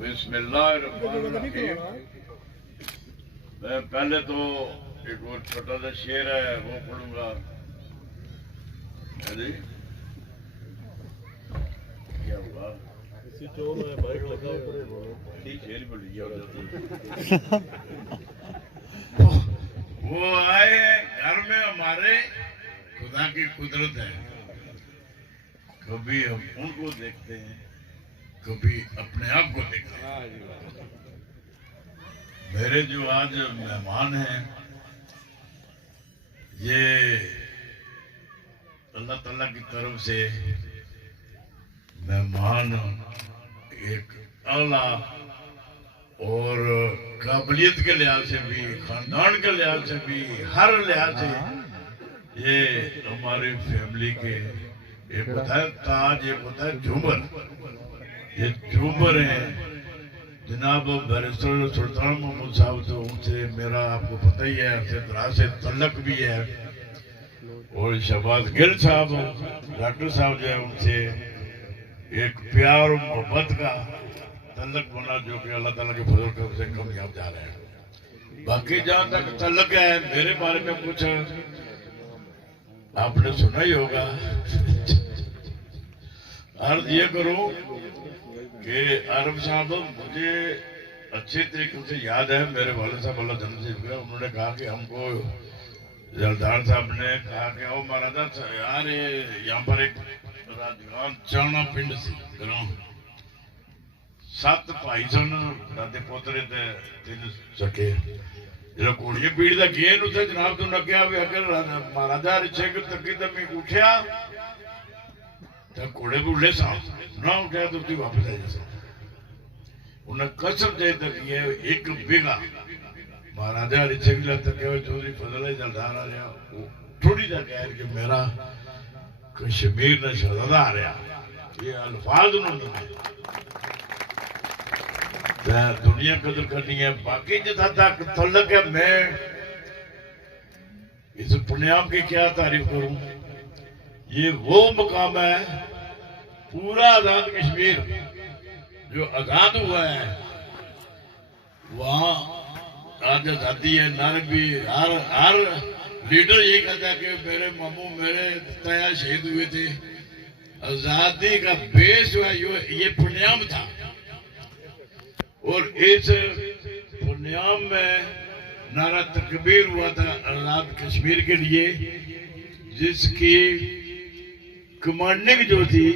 بسم اللہ الرحمن الرحیم. میں پہلے تو ایک اور چھوٹا سا شعر ہے وہ پڑھوں گا. کیا ہوا وہ آئے گھر میں ہمارے خدا کی قدرت ہے. کبھی ہم ان کو دیکھتے ہیں کبھی اپنے آپ کو دیکھتے ہیں. میرے جو آج مہمان ہیں یہ اللہ تعالیٰ کی طرف سے مہمان ایک اعلیٰ اور قابلیت کے لحاظ سے بھی خاندان کے لحاظ سے بھی ہر لحاظ سے یہ ہماری فیملی کے ایک ہوتا ہے تاج ایک ہوتا ہے جھومر. یہ جھومر ہیں جناب بیرسٹر سلطان محمد صاحب. تو ان سے میرا آپ کو پتہ ہی ہے عرصے دراز سے تعلق بھی ہے. اور شہباز گل صاحب ڈاکٹر صاحب جو ہے ان سے ایک پیار اور محبت کا تعلق بنا جو کہ اللہ تعالیٰ کے فضل کرم سے کامیاب جا رہے ہیں. باقی جہاں تک تعلق ہے میرے بارے میں کچھ آپ نے سنا ہی ہوگا. عرض یہ کروں کہ عرب صاحب مجھے اچھے طریقے سے یاد ہے میرے والد صاحب اللہ جنت سے گئے. انہوں نے کہا کہ ہم کو جلدار صاحب نے کہا کہ او مہاراجا یار یہاں پر ایک راجگان چانا پنڈ سی گراؤں 7 بھائی سن دادے پوترے تے 3 سکے. جب گھوڑیاں پیڑ دا گئے اتنے جناب تو نے کہا بھی اگر مہاراجا رچے کو تکی تمی اٹھیا تو گھوڑے بھی اٹھے صاحب نہ اٹھیا تو تھی واپس آ جائے. انہیں قسم دے تکی ہے 1 بیگھا مہاراجا رچے کی لات تک چودھری فضل ہے جلدار آ رہا تھوڑی جا کہہ کہ میرا کشمیر نے شہزادہ آ رہا. یہ الفاظ انہوں نے دنیا قدر کرنی ہے. باقی جتنا تک تعلق ہے میں اس پنیام کی کیا تعریف کروں. یہ وہ مقام ہے پورا آزاد کشمیر جو آزاد ہوا ہے وہاں آج آزادی ہے. نعرے بھی ہر لیڈر یہ کہتا ہے کہ میرے ماموں میرے تایا شہید ہوئے تھے. آزادی کا بیس جو ہے یہ پنیام تھا. اور اس پنیام میں نعرہ تکبیر ہوا تھا آزاد کشمیر کے لیے جس کی کمانڈنگ جو تھی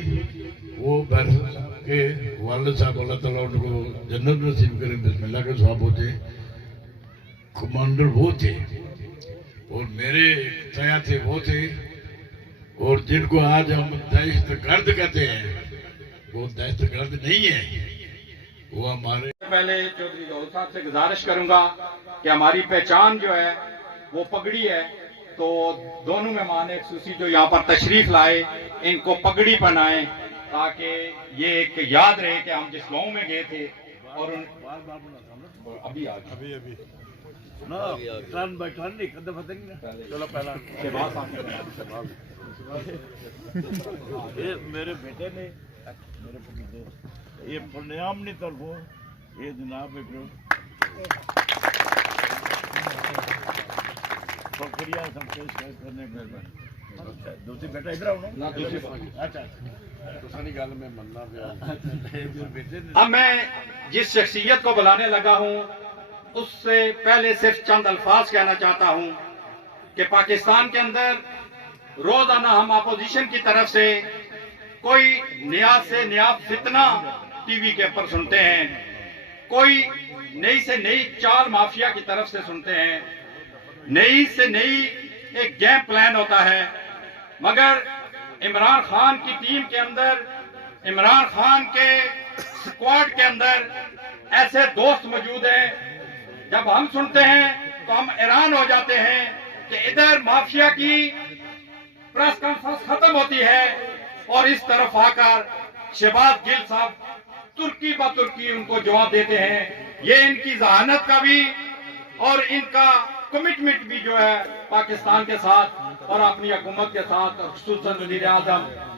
وہ بیرسٹر کے والد صاحب اللہ تعالیٰ ان کو جنت نصیب کریں بسم اللہ کے صاحب ہوتے کمانڈر وہ تھے. اور میرے تایا تھے وہ تھے. اور جن کو آج ہم دہشت گرد کہتے ہیں وہ دہشت گرد نہیں ہے. وہ ہمارے پہلے چودھری ظہور صاحب سے گزارش کروں گا کہ ہماری پہچان جو ہے وہ پگڑی ہے. تو دونوں مہمان خصوصی جو یہاں پر تشریف لائے ان کو پگڑی پہنائیں تاکہ یہ ایک یاد رہے کہ ہم جس گاؤں میں گئے تھے. اور ابھی میرے بیٹے نے یہ پرنیام نہیں طرفوں یہ جناب بکریاں سب پیش کرنے میں دوسری بیٹا ادھر آؤ نا. اچھا اب میں جس شخصیت کو بلانے لگا ہوں اس سے پہلے صرف چند الفاظ کہنا چاہتا ہوں کہ پاکستان کے اندر روزانہ ہم اپوزیشن کی طرف سے کوئی نیا سے نیا فتنہ ٹی وی کے اوپر سنتے ہیں. کوئی نئی سے نئی چال مافیا کی طرف سے سنتے ہیں. نئی سے نئی ایک گیم پلان ہوتا ہے. مگر عمران خان کی ٹیم کے اندر عمران خان کے سکواڈ کے اندر ایسے دوست موجود ہیں جب ہم سنتے ہیں تو ہم حیران ہو جاتے ہیں کہ ادھر مافیا کی پریس کانفرنس ختم ہوتی ہے اور اس طرف آ کر شہباز گل صاحب ترکی با ترکی ان کو جواب دیتے ہیں. یہ ان کی ذہانت کا بھی اور ان کا کمٹمنٹ بھی جو ہے پاکستان کے ساتھ اور اپنی حکومت کے ساتھ اور خصوصاً وزیر اعظم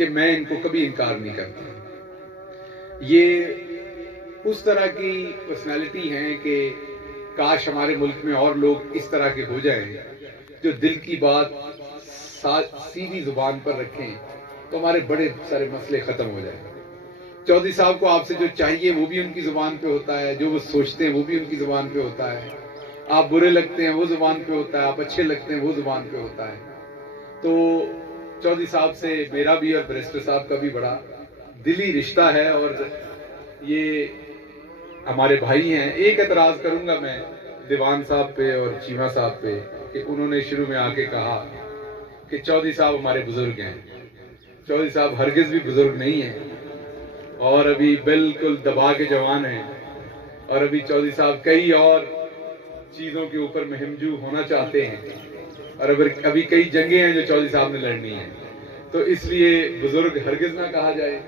کہ میں ان کو کبھی انکار نہیں کرتا۔ یہ اس طرح کی پرسنالٹی ہیں کہ کاش ہمارے ملک میں اور لوگ اس طرح کے ہو جائیں جو دل کی بات سیدھی زبان پر رکھیں، تو ہمارے بڑے سارے مسئلے ختم ہو جائیں۔ چودھری صاحب کو آپ سے جو چاہیے وہ بھی ان کی زبان پہ ہوتا ہے، جو وہ سوچتے ہیں وہ بھی ان کی زبان پہ ہوتا ہے، آپ برے لگتے ہیں وہ زبان پہ ہوتا ہے، آپ اچھے لگتے ہیں وہ زبان پہ ہوتا ہے۔ تو چودھری صاحب سے میرا بھی اور بیرسٹر صاحب کا بھی بڑا دلی رشتہ ہے، اور یہ ہمارے بھائی ہیں۔ ایک اعتراض کروں گا میں دیوان صاحب پہ اور چیمہ صاحب پہ کہ انہوں نے شروع میں آ کے کہا کہ چودھری صاحب ہمارے بزرگ ہیں۔ چودھری صاحب ہرگز بھی بزرگ نہیں ہیں اور ابھی بالکل دبا کے جوان ہیں، اور ابھی چودھری صاحب کئی اور چیزوں کے اوپر مہمجو ہونا چاہتے ہیں، اور ابھی کئی جنگیں ہیں جو چودھری صاحب نے لڑنی ہیں، تو اس لیے بزرگ ہرگز نہ کہا جائے،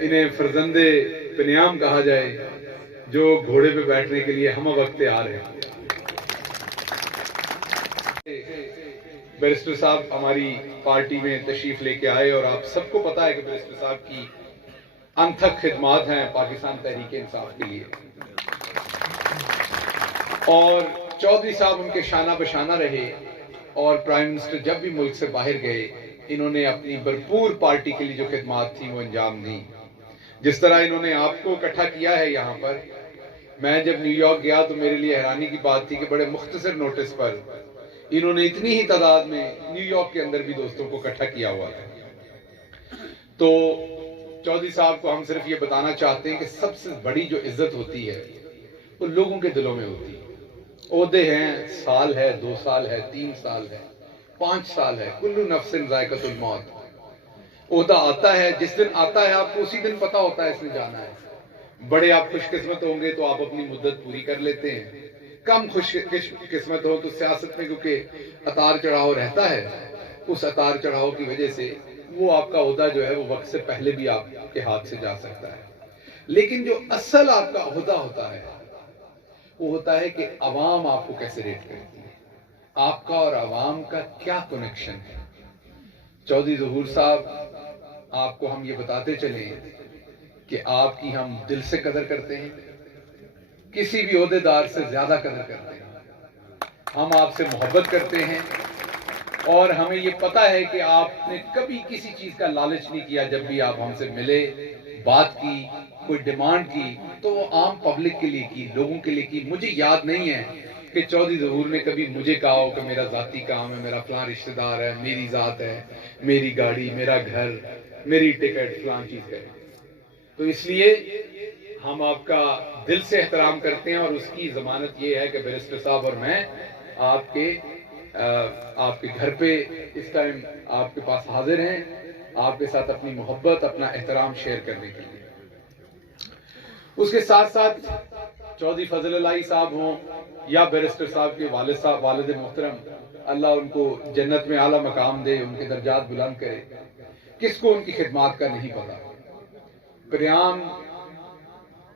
انہیں فرزند پنیام کہا جائے جو گھوڑے پہ بیٹھنے کے لیے ہم وقت تیار ہیں۔ بیرسٹر صاحب ہماری پارٹی میں تشریف لے کے آئے، اور آپ سب کو پتا ہے کہ بیرسٹر صاحب کی انتھک خدمات ہیں پاکستان تحریک انصاف کے لیے، اور چودھری صاحب ان کے شانہ بشانہ رہے، اور پرائم منسٹر جب بھی ملک سے باہر گئے انہوں نے اپنی بھرپور پارٹی کے لیے جو خدمات تھیں وہ انجام دیں۔ جس طرح انہوں نے آپ کو اکٹھا کیا ہے یہاں پر، میں جب نیو یارک گیا تو میرے لیے حیرانی کی بات تھی کہ بڑے مختصر نوٹس پر انہوں نے اتنی ہی تعداد میں نیو یارک کے اندر بھی دوستوں کو اکٹھا کیا ہوا تھا۔ تو چودھری صاحب کو ہم صرف یہ بتانا چاہتے ہیں کہ سب سے بڑی جو عزت ہوتی ہے وہ لوگوں کے دلوں میں ہوتی ہے۔ عہدے ہیں، سال ہے، 2 سال ہے، 3 سال ہے، 5 سال ہے، کل نفس ذائقۃ الموت۔ عہدہ آتا ہے، جس دن آتا ہے آپ کو اسی دن پتا ہوتا ہے اس نے جانا ہے۔ بڑے آپ خوش قسمت ہوں گے تو آپ اپنی مدت پوری کر لیتے ہیں، کم خوش قسمت ہو تو سیاست میں کیونکہ اتار چڑھاؤ رہتا ہے، اس اتار چڑھاؤ کی وجہ سے وہ آپ کا عہدہ جو ہے وہ وقت سے پہلے بھی آپ کے ہاتھ سے جا سکتا ہے۔ لیکن جو اصل آپ کا عہدہ ہوتا ہے وہ ہوتا ہے کہ عوام آپ کو کیسے ریٹ کرتی ہے، آپ کا اور عوام کا کیا کنیکشن ہے۔ چودھری ظہور صاحب، آپ کو ہم یہ بتاتے چلیں کہ آپ کی ہم دل سے قدر کرتے ہیں، کسی بھی عہدیدار سے زیادہ قدر کرتے ہیں، ہم آپ سے محبت کرتے ہیں، اور ہمیں یہ پتا ہے کہ آپ نے کبھی کسی چیز کا لالچ نہیں کیا۔ جب بھی آپ ہم سے ملے، بات کی، کوئی ڈیمانڈ کی تو وہ عام پبلک کے لیے کی، لوگوں کے لیے کی۔ مجھے یاد نہیں ہے کہ چودھری ظہور نے کبھی مجھے کہا ہو کہ میرا ذاتی کام ہے، میرا فلاں رشتہ دار ہے، میری ذات ہے، میری گاڑی، میرا گھر، میری ٹکٹ، فلاں چیز ہے۔ تو اس لیے ہم آپ کا دل سے احترام کرتے ہیں، اور اس کی ضمانت یہ ہے کہ بیرسٹر صاحب اور میں آپ کے گھر پہ اس ٹائم آپ کے پاس حاضر ہیں، آپ کے ساتھ اپنی محبت، اپنا احترام شیئر کرنے کے لیے۔ اس کے ساتھ ساتھ چودھری فضل الہی صاحب ہوں یا بیرسٹر صاحب کے والد صاحب، والد محترم، اللہ ان کو جنت میں اعلیٰ مقام دے، ان کے درجات بلند کرے، کس کو ان کی خدمات کا نہیں پتا۔ پریام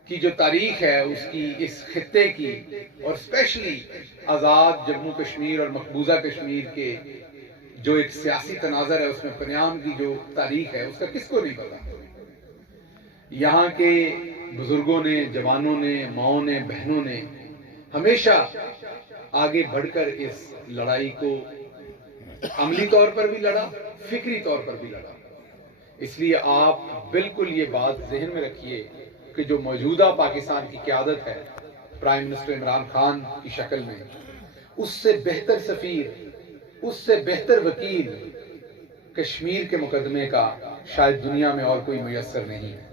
کی جو تاریخ ہے اس کی، اس خطے کی، اور اسپیشلی آزاد جموں کشمیر اور مقبوضہ کشمیر کے جو ایک سیاسی تناظر ہے اس میں پریام کی جو تاریخ ہے اس کا کس کو نہیں پتا۔ یہاں کے بزرگوں نے، جوانوں نے، ماؤں نے، بہنوں نے ہمیشہ آگے بڑھ کر اس لڑائی کو عملی طور پر بھی لڑا، فکری طور پر بھی لڑا۔ اس لیے آپ بالکل یہ بات ذہن میں رکھیے کہ جو موجودہ پاکستان کی قیادت ہے پرائم منسٹر عمران خان کی شکل میں، اس سے بہتر سفیر، اس سے بہتر وکیل کشمیر کے مقدمے کا شاید دنیا میں اور کوئی میسر نہیں ہے۔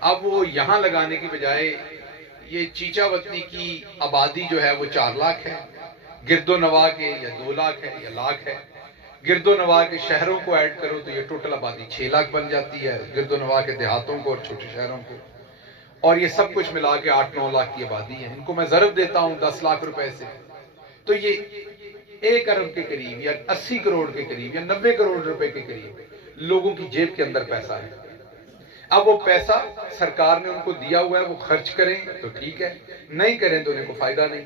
اب وہ یہاں لگانے کی بجائے یہ چیچا وطنی کی آبادی جو ہے وہ 4 لاکھ ہے، گرد و نواح کے یا 2 لاکھ ہے یا لاکھ ہے، گرد و نواح کے شہروں کو ایڈ کرو تو یہ ٹوٹل آبادی 6 لاکھ بن جاتی ہے، گرد و نواح کے دیہاتوں کو اور چھوٹے شہروں کو، اور یہ سب کچھ ملا کے 8-9 لاکھ کی آبادی ہے۔ ان کو میں ضرب دیتا ہوں 10 لاکھ روپے سے، تو یہ 1 ارب کے قریب یا 80 کروڑ کے قریب یا 90 کروڑ روپے کے قریب لوگوں کی جیب کے اندر پیسہ ہے۔ اب وہ پیسہ سرکار نے ان کو دیا ہوا ہے، وہ خرچ کریں تو ٹھیک ہے، نہیں کریں تو انہیں کو فائدہ نہیں،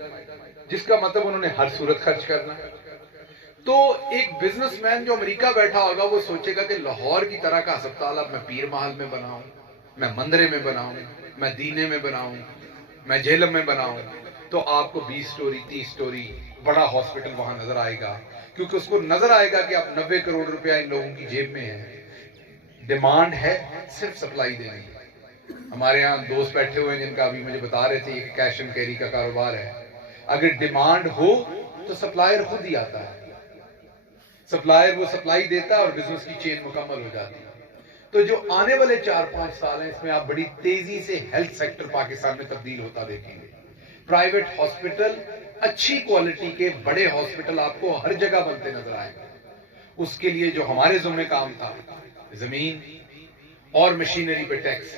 جس کا مطلب انہوں نے ہر صورت خرچ کرنا ہے۔ تو ایک بزنس مین جو امریکہ بیٹھا ہوگا وہ سوچے گا کہ لاہور کی طرح کا ہسپتال اب میں پیر محل میں بناؤں، میں مندرے میں بناؤں، میں دینے میں بناؤں، میں جہلم میں بناؤں، تو آپ کو 20 سٹوری 30 سٹوری بڑا ہاسپٹل وہاں نظر آئے گا، کیونکہ اس کو نظر آئے گا کہ اب 90 کروڑ روپیہ ان لوگوں کی جیب میں ہے، ڈیمانڈ ہے، صرف سپلائی دینی ہے۔ ہمارے یہاں دوست بیٹھے ہوئے ہیں جن کا ابھی مجھے بتا رہے تھے یہ کیش اینڈ کیری کا کاروبار ہے، اگر ڈیمانڈ ہو تو سپلائر خود ہی آتا ہے، سپلائر وہ سپلائی دیتا ہے اور بزنس کی چین مکمل ہو جاتی ہے۔ تو جو آنے والے 4-5 سال ہیں اس میں آپ بڑی تیزی سے ہیلتھ سیکٹر پاکستان میں تبدیل ہوتا دیکھیں گے۔ پرائیویٹ ہاسپٹل، اچھی کوالٹی کے بڑے ہاسپٹل آپ کو ہر جگہ بنتے نظر آئیں گے۔ اس کے لیے جو ہمارے ذمہ کام تھا، زمین اور مشینری پہ ٹیکس،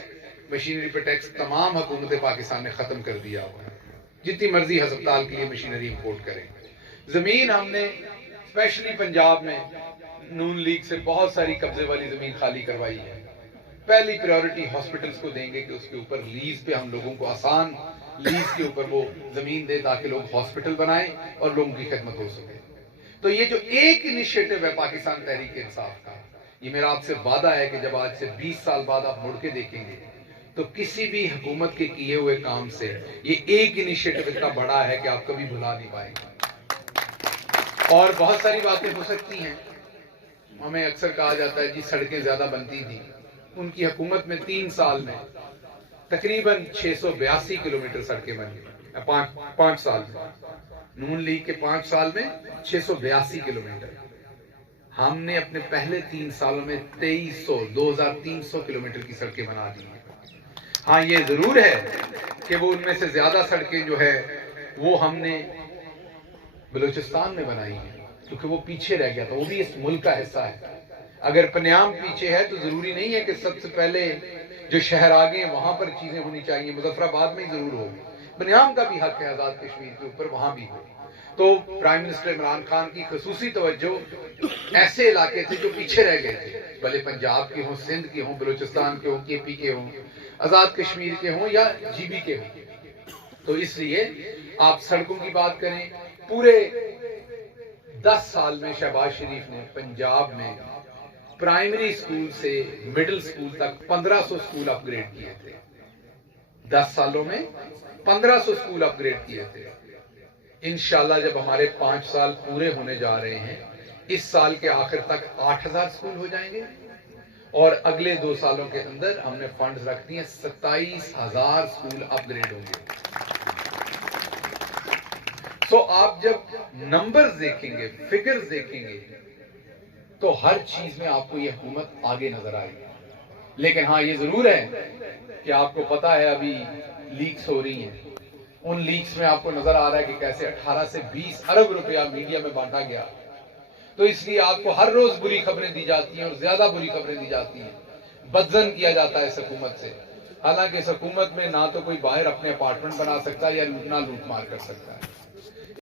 مشینری پہ ٹیکس تمام حکومت پاکستان نے ختم کر دیا ہوا ہے، جتنی مرضی ہسپتال کے لیے مشینری امپورٹ کریں۔ زمین ہم نے اسپیشلی پنجاب میں نون لیگ سے بہت ساری قبضے والی زمین خالی کروائی ہے۔ پہلی پریورٹی ہاسپٹلز کو دیں گے کہ اس کے اوپر لیز پہ ہم لوگوں کو آسان لیز کے اوپر وہ زمین دے تاکہ لوگ ہاسپٹل بنائیں اور لوگوں کی خدمت ہو سکے۔ تو یہ جو ایک انیشیٹو ہے پاکستان تحریک انصاف کا، یہ میرا آپ سے وعدہ ہے کہ جب آج سے 20 سال بعد آپ مڑ کے دیکھیں گے تو کسی بھی حکومت کے کیے ہوئے کام سے یہ ایک انیشیٹو اتنا بڑا ہے کہ آپ کبھی بھلا نہیں پائیں گے۔ اور بہت ساری باتیں ہو سکتی ہیں، ہمیں اکثر کہا جاتا ہے جی سڑکیں زیادہ بنتی تھیں، ان کی حکومت میں 3 سال میں تقریباً 682 کلومیٹر سڑکیں بن گئی، 5 سال میں، نون لیگ کے 5 سال میں 682 کلومیٹر۔ ہم نے اپنے پہلے 3 سالوں میں 2300 کلومیٹر کی سڑکیں بنا دی ہیں۔ ہاں یہ ضرور ہے کہ وہ ان میں سے زیادہ سڑکیں جو ہے وہ ہم نے بلوچستان میں بنائی ہیں، کیونکہ وہ پیچھے رہ گیا تھا، وہ بھی اس ملک کا حصہ ہے۔ اگر پنیام پیچھے ہے تو ضروری نہیں ہے کہ سب سے پہلے جو شہر آگے ہیں وہاں پر چیزیں ہونی چاہیے، مظفر آباد میں ہی ضرور ہوگی، پنیام کا بھی حق ہے آزاد کشمیر کے اوپر، وہاں بھی ہو۔ تو پرائم منسٹر عمران خان کی خصوصی توجہ ایسے علاقے تھے جو پیچھے رہ گئے تھے، بھلے پنجاب کے ہوں، سندھ کے ہوں، بلوچستان کے ہوں، کے پی کے ہوں، آزاد کشمیر کے ہوں یا جی بی کے ہوں۔ تو اس لیے آپ سڑکوں کی بات کریں، پورے 10 سال میں شہباز شریف نے پنجاب میں پرائمری سکول سے مڈل سکول تک 1500 سکول اپ گریڈ کیے تھے۔ 10 سالوں میں 1500 سکول اپ گریڈ کیے تھے۔ انشاءاللہ جب ہمارے 5 سال پورے ہونے جا رہے ہیں، اس سال کے آخر تک 8000 سکول ہو جائیں گے، اور اگلے 2 سالوں کے اندر ہم نے فنڈز رکھ دیے 27000 سکول اپ گریڈ ہوں گے۔ تو آپ جب نمبرز دیکھیں گے، فگرز دیکھیں گے، تو ہر چیز میں آپ کو یہ حکومت آگے نظر آئے گی۔ لیکن ہاں یہ ضرور ہے کہ آپ کو پتا ہے ابھی لیکس ہو رہی ہیں، ان لیکس میں آپ کو نظر آ رہا ہے کہ کیسے 18 سے 20 ارب روپیہ میڈیا میں بانٹا گیا۔ تو اس لیے آپ کو ہر روز بری خبریں دی جاتی ہیں اور زیادہ بری خبریں دی جاتی ہیں، بدظن کیا جاتا ہے اس حکومت سے، حالانکہ اس حکومت میں نہ تو کوئی باہر اپنے اپارٹمنٹ بنا سکتا ہے یا لوٹ مار کر سکتا ہے۔